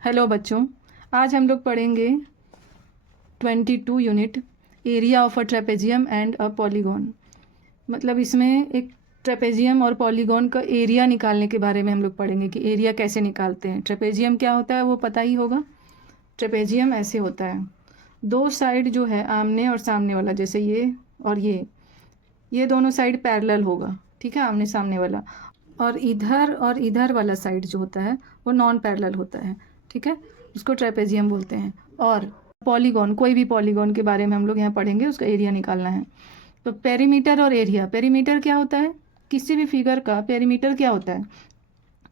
Hello बच्चों, आज हम लोग पढ़ेंगे 22 unit area of a trapezium and a polygon. मतलब इसमें एक ट्रेपेजियम और पॉलीगॉन का एरिया निकालने के बारे में हम लोग पढ़ेंगे कि एरिया कैसे निकालते हैं। ट्रेपेजियम क्या होता है वो पता ही होगा। ट्रेपेजियम ऐसे होता है, दो साइड जो है आमने और सामने वाला, जैसे ये और ये दोनों साइड पैरेलल होगा, ठीक है, आमने सामने वाला। और इधर वाला साइड जो होता है वो नॉन पैरेलल होता है, ठीक है, उसको ट्रेपेजियम बोलते हैं। और पॉलीगॉन, कोई भी पॉलीगॉन के बारे में हम लोग यहाँ पढ़ेंगे, उसका एरिया निकालना है। तो पेरीमीटर और एरिया, पेरीमीटर क्या होता है, किसी भी फिगर का पेरीमीटर क्या होता है,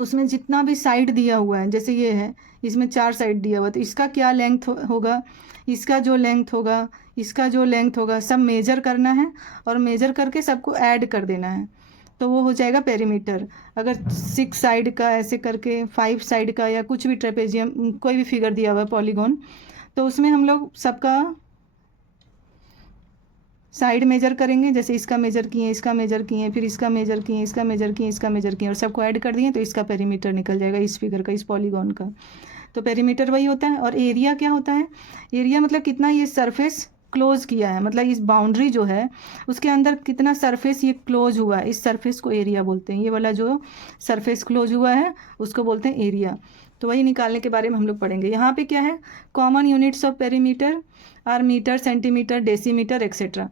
उसमें जितना भी साइड दिया हुआ है, जैसे ये है, इसमें 4 साइड दिया हुआ है, तो इसका क्या लेंथ होगा, इसका जो लेंथ होगा, इसका जो लेंथ होगा, सब मेजर करना है और मेजर करके सबको ऐड कर देना है, तो वो हो जाएगा पेरीमीटर। अगर 6 साइड का ऐसे करके 5 साइड का या कुछ भी ट्रेपेजियम कोई भी फिगर दिया हुआ है पॉलीगॉन, तो उसमें हम लोग सबका साइड मेजर करेंगे, जैसे इसका मेजर किए, इसका मेजर किए, फिर इसका मेजर किए, इसका मेजर किए, इसका मेजर किए और सबको ऐड कर दिए, तो इसका पेरीमीटर निकल जाएगा इस फिगर का, इस पॉलीगॉन का। तो पेरीमीटर वही होता है। और एरिया क्या होता है, एरिया मतलब कितना ये सरफेस क्लोज किया है, मतलब इस बाउंड्री जो है उसके अंदर कितना सरफेस ये क्लोज हुआ है, इस सरफेस को एरिया बोलते हैं। ये वाला जो सरफेस क्लोज हुआ है उसको बोलते हैं एरिया। तो वही निकालने के बारे में हम लोग पढ़ेंगे। यहाँ पे क्या है, common units of perimeter are metre, centimetre, decimetre etcetera.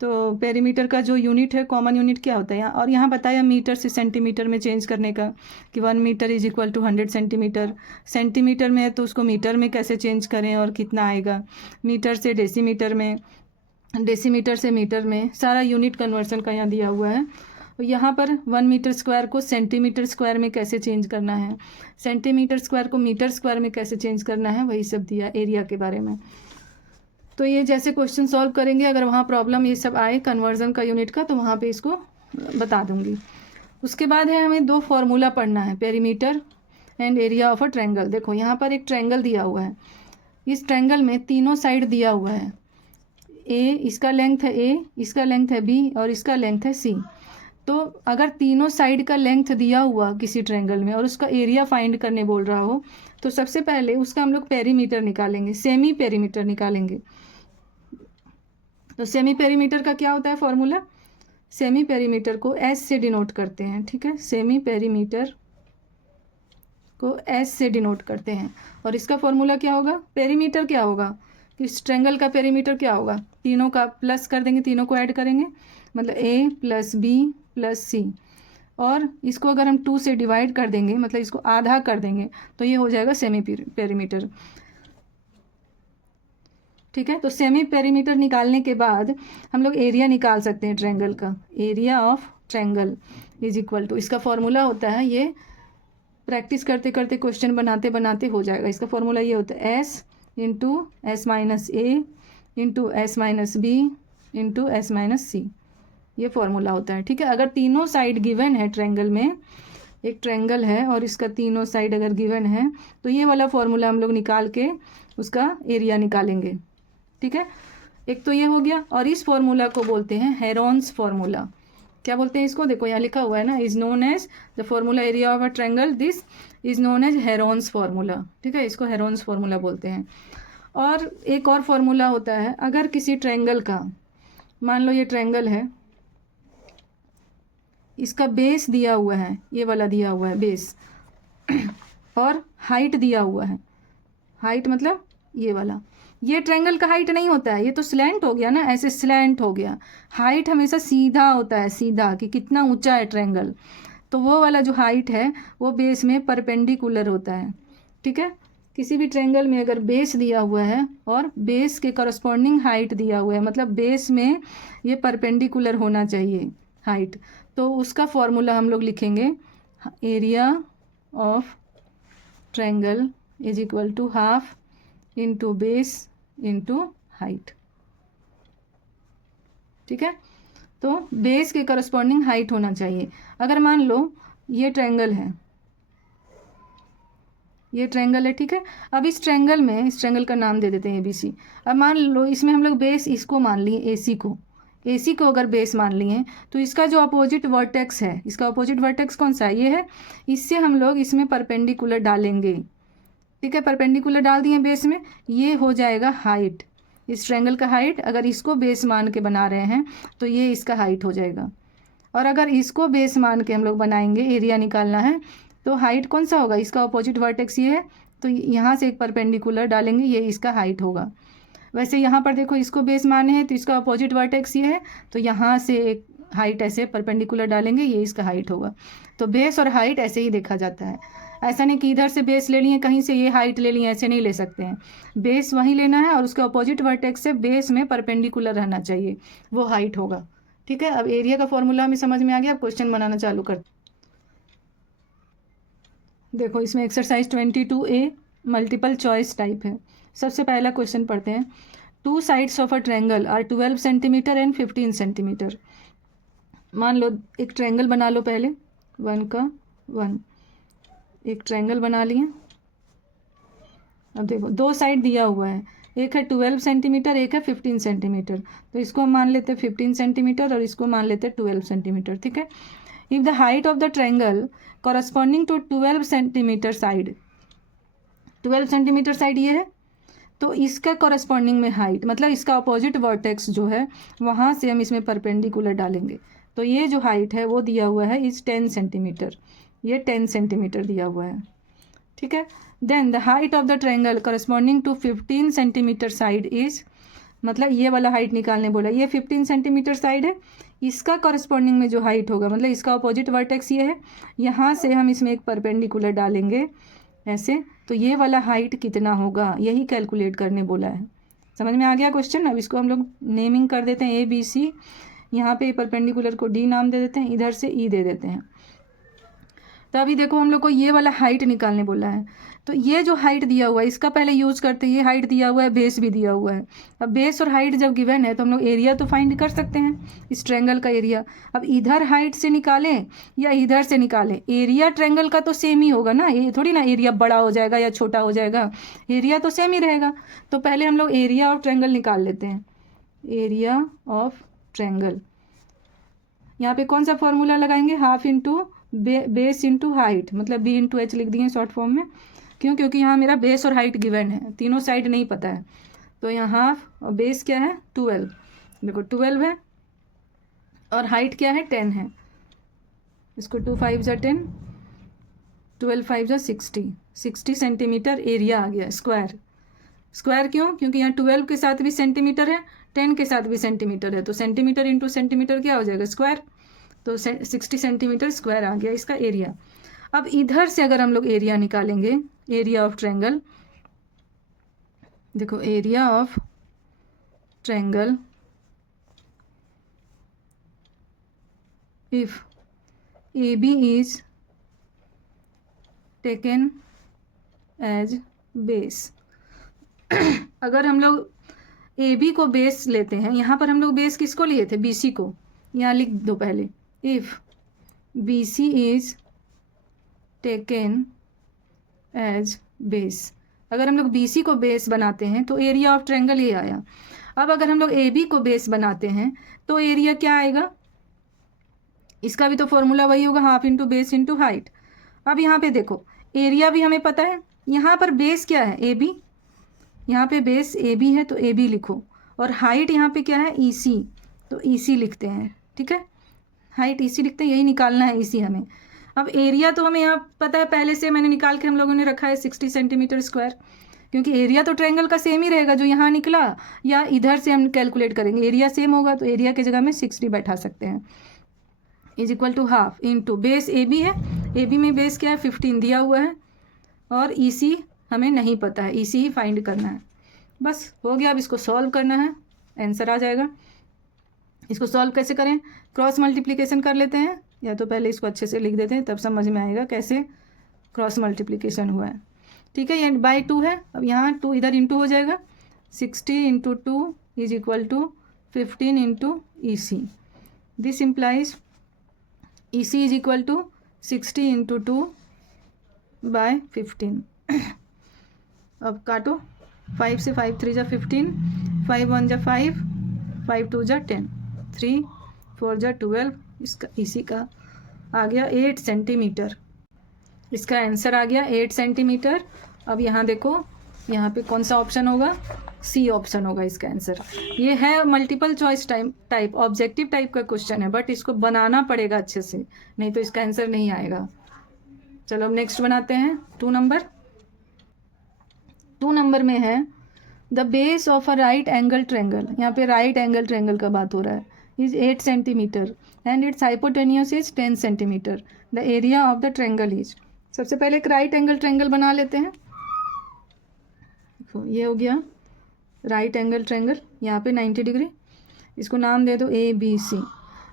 तो पेरीमीटर का जो यूनिट है, कॉमन यूनिट क्या होता है, और यहाँ बताया मीटर से सेंटीमीटर में चेंज करने का, कि 1 metre is equal to 100 centimetre. Centimetre में है तो उसको मीटर में कैसे चेंज करें और कितना आएगा, मीटर से डेसीमीटर में, डेसीमीटर से मीटर में, सारा यूनिट कन्वर्सन का यहाँ दिया हुआ है। यहाँ पर 1 मीटर स्क्वायर को सेंटीमीटर स्क्वायर में कैसे चेंज करना है, सेंटीमीटर स्क्वायर को मीटर स्क्वायर में कैसे चेंज करना है, वही सब दिया एरिया के बारे में। तो ये जैसे क्वेश्चन सॉल्व करेंगे, अगर वहाँ प्रॉब्लम ये सब आए कन्वर्जन का यूनिट का, तो वहाँ पे इसको बता दूंगी। उसके बाद है हमें 2 फॉर्मूला पढ़ना है, perimeter and area of a triangle. देखो यहाँ पर एक ट्रायंगल दिया हुआ है, इस ट्रायंगल में तीनों साइड दिया हुआ है, ए, इसका लेंथ है ए, इसका लेंथ है बी और इसका लेंथ है सी। तो अगर तीनों साइड का लेंथ दिया हुआ किसी ट्रायंगल में और उसका एरिया फाइंड करने बोल रहा हो, तो सबसे पहले उसका हम लोग पेरीमीटर निकालेंगे, सेमी पेरीमीटर निकालेंगे। तो सेमी पेरीमीटर का क्या होता है फॉर्मूला, सेमी पेरीमीटर को एस से डिनोट करते हैं, ठीक है, सेमी पेरीमीटर को एस से डिनोट करते हैं। और इसका फॉर्मूला क्या होगा, पेरीमीटर क्या होगा, कि इस ट्रायंगल का पेरीमीटर क्या होगा, तीनों का प्लस कर देंगे, तीनों को ऐड करेंगे, मतलब ए प्लस बी प्लस सी, और इसको अगर हम 2 से डिवाइड कर देंगे, मतलब इसको आधा कर देंगे, तो ये हो जाएगा सेमी पेरीमीटर, ठीक है। तो सेमी पेरीमीटर निकालने के बाद हम लोग एरिया निकाल सकते हैं ट्रायंगल का, area of triangle is equal to, इसका फॉर्मूला होता है, ये प्रैक्टिस करते करते क्वेश्चन बनाते बनाते हो जाएगा। इसका फॉर्मूला ये होता है s into s minus a into s minus b into s minus c, ये फॉर्मूला होता है, ठीक है। अगर तीनों साइड गिवन है ट्रायंगल में, एक ट्रायंगल है और इसका तीनों साइड अगर गिवन है, तो ये वाला फॉर्मूला हम लोग निकाल के उसका एरिया निकालेंगे, ठीक है। एक तो ये हो गया, और इस फॉर्मूला को बोलते हैं हेरोन्स फॉर्मूला। क्या बोलते हैं इसको, देखो यहाँ लिखा हुआ है ना, is known as the formula area of a triangle, this is known as Heron's formula, ठीक है, इसको हेरोन्स फॉर्मूला बोलते हैं। और एक और फॉर्मूला होता है, अगर किसी ट्रायंगल का, मान लो ये ट्रायंगल है, इसका बेस दिया हुआ है, ये वाला दिया हुआ है बेस, और हाइट दिया हुआ है, हाइट मतलब ये वाला, ये ट्रायंगल का हाइट नहीं होता है, ये तो स्लैंट हो गया ना, ऐसे स्लैंट हो गया। हाइट हमेशा सीधा होता है, सीधा, कि कितना ऊंचा है ट्रायंगल, तो वो वाला जो हाइट है वो बेस में परपेंडिकुलर होता है, ठीक है। किसी भी ट्रायंगल में अगर बेस दिया हुआ है और बेस के करस्पॉन्डिंग हाइट दिया हुआ है, मतलब बेस में ये परपेंडिकुलर होना चाहिए हाइट, तो उसका फॉर्मूला हम लोग लिखेंगे, area of triangle is equal to half into base into height, ठीक है। तो बेस के करस्पॉन्डिंग हाइट होना चाहिए। अगर मान लो ये ट्रायंगल है, ये ट्रायंगल है, ठीक है। अब इस ट्रायंगल में, इस ट्रायंगल का नाम दे देते हैं ABC। अब मान लो इसमें हम लोग बेस इसको मान लिए, AC को अगर बेस मान लिए, तो इसका जो अपोजिट वर्टेक्स है, इसका अपोजिट वर्टेक्स कौन सा है, ये है, इससे हम लोग इसमें परपेंडिकुलर डालेंगे, ठीक है, परपेंडिकुलर डाल दिए बेस में, ये हो जाएगा हाइट, इस ट्रायंगल का हाइट। अगर इसको बेस मान के बना रहे हैं तो ये इसका हाइट हो जाएगा। और अगर इसको बेस मान के हम लोग बनाएंगे, एरिया निकालना है, तो हाइट कौन सा होगा, इसका अपोजिट वर्टेक्स ये है, तो यहाँ से एक परपेंडिकुलर डालेंगे, ये इसका हाइट होगा। वैसे यहाँ पर देखो, इसको बेस माने हैं तो इसका अपोजिट वर्टेक्स ये है, तो यहाँ से एक हाइट ऐसे परपेंडिकुलर डालेंगे, ये इसका हाइट होगा। तो बेस और हाइट ऐसे ही देखा जाता है। ऐसा नहीं कि इधर से बेस ले लिए, कहीं से ये हाइट ले लिए, ऐसे नहीं ले सकते हैं। बेस वहीं लेना है और उसके अपोजिट वर्टेक्स से बेस में परपेंडिकुलर रहना चाहिए, वो हाइट होगा। ठीक है, अब एरिया का फॉर्मूला हमें समझ में आ गया। अब क्वेश्चन बनाना चालू करते। देखो, इसमें exercise 22A multiple choice type है। सबसे पहला क्वेश्चन पढ़ते हैं। 2 sides of a triangle are 12 centimetre and 15 centimetre. मान लो एक ट्रायंगल बना लो, पहले 1 का 1 एक ट्रायंगल बना लिए। अब देखो, 2 साइड दिया हुआ है, एक है 12 सेंटीमीटर, एक है 15 सेंटीमीटर। तो इसको हम मान लेते हैं 15 सेंटीमीटर और इसको मान लेते हैं 12 सेंटीमीटर। ठीक है, if the height of the triangle corresponding to 12 centimetre side, 12 centimetre side ये है, तो इसका कॉरस्पॉन्डिंग में हाइट, मतलब इसका अपोजिट वर्टेक्स जो है वहाँ से हम इसमें परपेंडिकुलर डालेंगे। तो ये जो हाइट है वो दिया हुआ है इस 10 सेंटीमीटर, ये 10 सेंटीमीटर दिया हुआ है। ठीक है, then the height of the triangle corresponding to 15 centimetre side is, मतलब ये वाला हाइट निकालने बोला, ये 15 सेंटीमीटर साइड है, इसका करस्पॉन्डिंग में जो हाइट होगा, मतलब इसका अपोजिट वर्टेक्स ये है, यहाँ से हम इसमें एक परपेंडिकुलर डालेंगे ऐसे, तो ये वाला हाइट कितना होगा, यही कैलकुलेट करने बोला है। समझ में आ गया क्वेश्चन। अब इसको हम लोग नेमिंग कर देते हैं ABC, यहाँ पे परपेंडिकुलर को D नाम दे देते हैं, इधर से E दे देते हैं। तो अभी देखो, हम लोग को ये वाला हाइट निकालने बोला है, तो ये जो हाइट दिया हुआ है इसका पहले यूज़ करते हैं। ये हाइट दिया हुआ है, बेस भी दिया हुआ है। अब बेस और हाइट जब गिवन है तो हम लोग एरिया तो फाइंड कर सकते हैं, इस ट्रायंगल का एरिया। अब इधर हाइट से निकालें या इधर से निकालें, एरिया ट्रायंगल का तो सेम ही होगा ना, ये थोड़ी ना एरिया बड़ा हो जाएगा या छोटा हो जाएगा, एरिया तो सेम ही रहेगा। तो पहले हम लोग एरिया ऑफ ट्रायंगल निकाल लेते हैं। एरिया ऑफ ट्रायंगल, यहाँ पे कौन सा फॉर्मूला लगाएंगे, half into base into height, मतलब B इंटू H लिख दिए शॉर्ट फॉर्म में। क्यों, क्योंकि यहाँ मेरा बेस और हाइट गिवन है, तीनों साइड नहीं पता है। तो यहाँ हाफ और बेस क्या है 12, देखो 12 है, और हाइट क्या है 10 है। इसको 2 5 जा 10, 12 5 जा 60 सेंटीमीटर एरिया आ गया स्क्वायर। स्क्वायर क्यों, क्योंकि यहाँ 12 के साथ भी सेंटीमीटर है, 10 के साथ भी सेंटीमीटर है, तो सेंटीमीटर इंटू सेंटीमीटर क्या हो जाएगा स्क्वायर, तो 60 सेंटीमीटर स्क्वायर आ गया इसका एरिया। अब इधर से अगर हम लोग एरिया निकालेंगे, एरिया ऑफ ट्रायंगल, देखो area of triangle if AB is taken as base. अगर हम लोग AB को बेस लेते हैं, यहाँ पर हम लोग बेस किसको लिए थे, BC को, यहाँ लिख दो पहले, if BC is taken as base. अगर हम लोग BC को बेस बनाते हैं तो एरिया ऑफ ट्रायंगल ये आया। अब अगर हम लोग AB को बेस बनाते हैं तो एरिया क्या आएगा, इसका भी तो फॉर्मूला वही होगा, half into base into height. अब यहाँ पे देखो, एरिया भी हमें पता है, यहाँ पर बेस क्या है AB, यहाँ पे बेस AB है तो AB लिखो, और हाइट यहाँ पे क्या है EC, तो EC लिखते हैं। ठीक है, हाइट EC लिखते हैं, यही निकालना है EC हमें। अब एरिया तो हमें यहाँ पता है, पहले से मैंने निकाल के हम लोगों ने रखा है 60 सेंटीमीटर स्क्वायर, क्योंकि एरिया तो ट्रायंगल का सेम ही रहेगा, जो यहाँ निकला या इधर से हम कैलकुलेट करेंगे, एरिया सेम होगा, तो एरिया की जगह में 60 बैठा सकते हैं, is equal to half into base AB है, AB में बेस क्या है 15 दिया हुआ है, और EC हमें नहीं पता है, EC ही फाइंड करना है। बस हो गया, अब इसको सॉल्व करना है, आंसर आ जाएगा। इसको सॉल्व कैसे करें, क्रॉस मल्टीप्लिकेशन कर लेते हैं, या तो पहले इसको अच्छे से लिख देते हैं, तब समझ में आएगा कैसे क्रॉस मल्टीप्लिकेशन हुआ है। ठीक है, ये बाई 2 है, अब यहाँ 2 इधर इंटू हो जाएगा, 60 into 2 is equal to 15 into EC। This implies EC is equal to 60 into 2 by 15। अब काटो, 5 से 5 3 जा 15, 5 1 जा 5, 5 2 जा 10, 3 4 जा 12, इसका EC का आ गया 8 सेंटीमीटर। इसका आंसर आ गया 8 सेंटीमीटर, अब यहाँ देखो, यहाँ पे कौन सा ऑप्शन होगा, सी ऑप्शन होगा इसका आंसर। ये है multiple choice type objective type का क्वेश्चन है, बट इसको बनाना पड़ेगा अच्छे से, नहीं तो इसका आंसर नहीं आएगा। चलो अब नेक्स्ट बनाते हैं 2 नंबर। 2 नंबर में है the base of a right angle triangle, यहाँ पे राइट एंगल ट्रेंगल का बात हो रहा है, is 8 centimetre and it's hypotenuse is 10 centimetre, the area of the triangle is. सबसे पहले एक राइट एंगल ट्रेंगल बना लेते हैं। देखो ये हो गया राइट एंगल ट्रेंगल, यहाँ पे 90 डिग्री, इसको नाम दे दो ABC।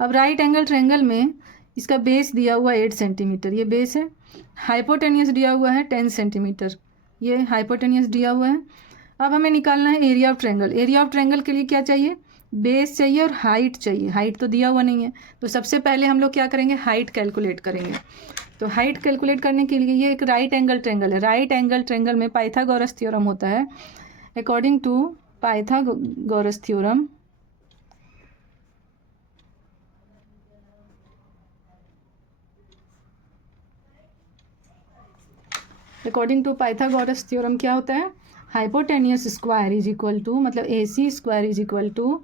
अब राइट एंगल ट्रेंगल में इसका बेस दिया हुआ 8 सेंटीमीटर, ये बेस है, हाइपोटेन्यूस दिया हुआ है 10 सेंटीमीटर, ये हाइपोटेन्यूस दिया हुआ है। अब हमें निकालना है area of triangle. Area of triangle के लिए क्या चाहिए, बेस चाहिए और हाइट चाहिए। हाइट तो दिया हुआ नहीं है, तो सबसे पहले हम लोग क्या करेंगे, हाइट कैलकुलेट करेंगे। तो हाइट कैलकुलेट करने के लिए, ये एक राइट एंगल ट्रेंगल है, राइट एंगल ट्रेंगल में पाइथागोरस थ्योरम होता है। According to Pythagoras theorem, according to Pythagoras theorem क्या होता है, hypotenuse square is equal to, मतलब AC square is equal to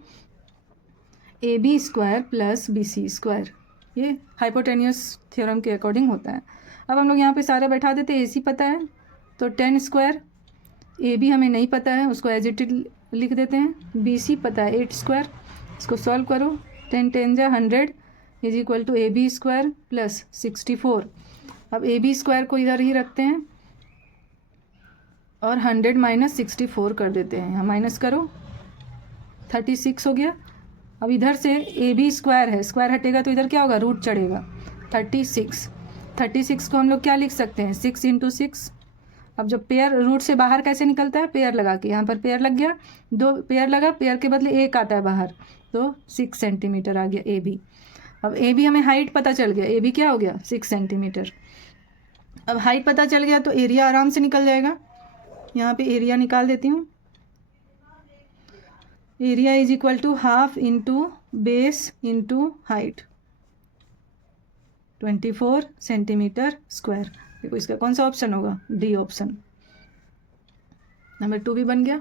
AB square plus BC square, ये hypotenuse theorem के अकॉर्डिंग होता है। अब हम लोग यहाँ पे सारे बैठा देते हैं। AC पता है तो 10 स्क्वायर, AB हमें नहीं पता है, उसको एज इट इज लिख देते हैं। BC पता है 8 स्क्वायर, इसको सॉल्व करो, 10 10 जा 100 is equal to AB square plus 64। अब AB स्क्वायर को इधर ही रखते हैं और 100 माइनस 64 कर देते हैं, यहाँ माइनस करो, 36 हो गया। अब इधर से AB स्क्वायर है, स्क्वायर हटेगा तो इधर क्या होगा, रूट चढ़ेगा, 36 को हम लोग क्या लिख सकते हैं, 6 इंटू 6। अब जब पेयर रूट से बाहर कैसे निकलता है, पेयर लगा के, यहाँ पर पेयर लग गया, 2 पेयर लगा, पेयर के बदले 1 आता है बाहर, तो 6 सेंटीमीटर आ गया AB। अब AB हमें हाइट पता चल गया, AB क्या हो गया 6 सेंटीमीटर। अब हाइट पता चल गया तो एरिया आराम से निकल जाएगा, यहाँ पे एरिया निकाल देती हूँ। Area is equal to half into base into height, 24 centimetre square. देखो इसका कौन सा ऑप्शन होगा, D ऑप्शन। नंबर 2 भी बन गया।